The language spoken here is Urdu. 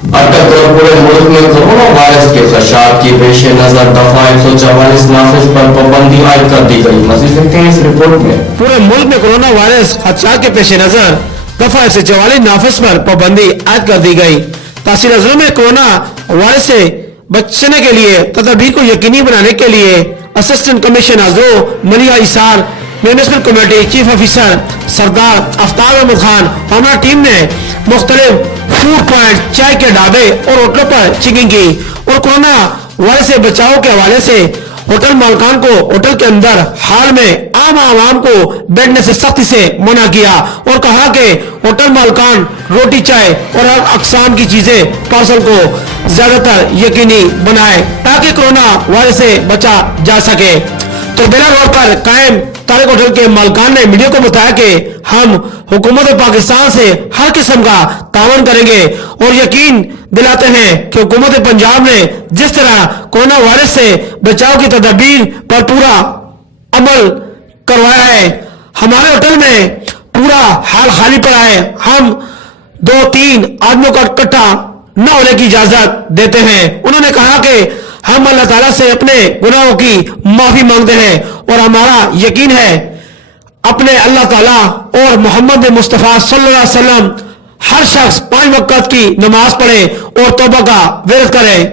اٹک اور پورے ملک میں کورونا وائرس کے خدشات کی پیش نظر دفعہ 144 نافذ پر پابندی عائد کر دی گئی. مزید دیکھتے ہیں اس رپورٹ میں. پورے ملک میں کورونا وائرس خدشات کے پیش نظر دفعہ 144 نافذ پر پابندی عائد کر دی گئی. تحصیل اضلاع میں کورونا وائرس سے بچنے کے لیے تدابیر کو یقینی بنانے کے لیے اسسٹنٹ کمیشن اضلاع ملیح ایثار میونسپل کمیٹی چیف آفیسر سردار آفتاب احمد خان اور ہماری ٹیم نے مختلف فوڈ پوائنٹ، چائے کے ڈھابے اور ہوٹلوں پر چیکنگ کی اور کورونا وائرس سے بچاؤ کے حوالے سے ہوٹل مالکان کو ہوٹل کے اندر حال میں عام عوام کو بیٹھنے سے سختی سے منع کیا اور کہا کہ ہوٹل مالکان روٹی، چائے اور ہر اقسام کی چیزیں پارسل کو زیادہ تر یقینی بنائے تاکہ کورونا وائرس سے بچا جا سکے. تو بلا روڈ پر قائم طارق ہوٹل کے مالکان نے میڈیا کو بتایا کہ ہم حکومت پاکستان سے ہر قسم کا تعاون کریں گے اور یقین دلاتے ہیں کہ حکومت پنجاب نے جس طرح کورونا وائرس سے بچاؤ کی تدابیر پر پورا عمل کروایا ہے، ہمارے ہوٹل میں پورا حال خالی پڑا ہے. ہم 2-3 آدمیوں کا اکٹھا نہ ہونے کی اجازت دیتے ہیں. انہوں نے کہا کہ ہم اللہ تعالیٰ سے اپنے گناہوں کی معافی مانگتے ہیں اور ہمارا یقین ہے اپنے اللہ تعالیٰ اور محمد مصطفیٰ صلی اللہ علیہ وسلم ہر شخص 5 وقت کی نماز پڑھے اور توبہ کا ورد کرے.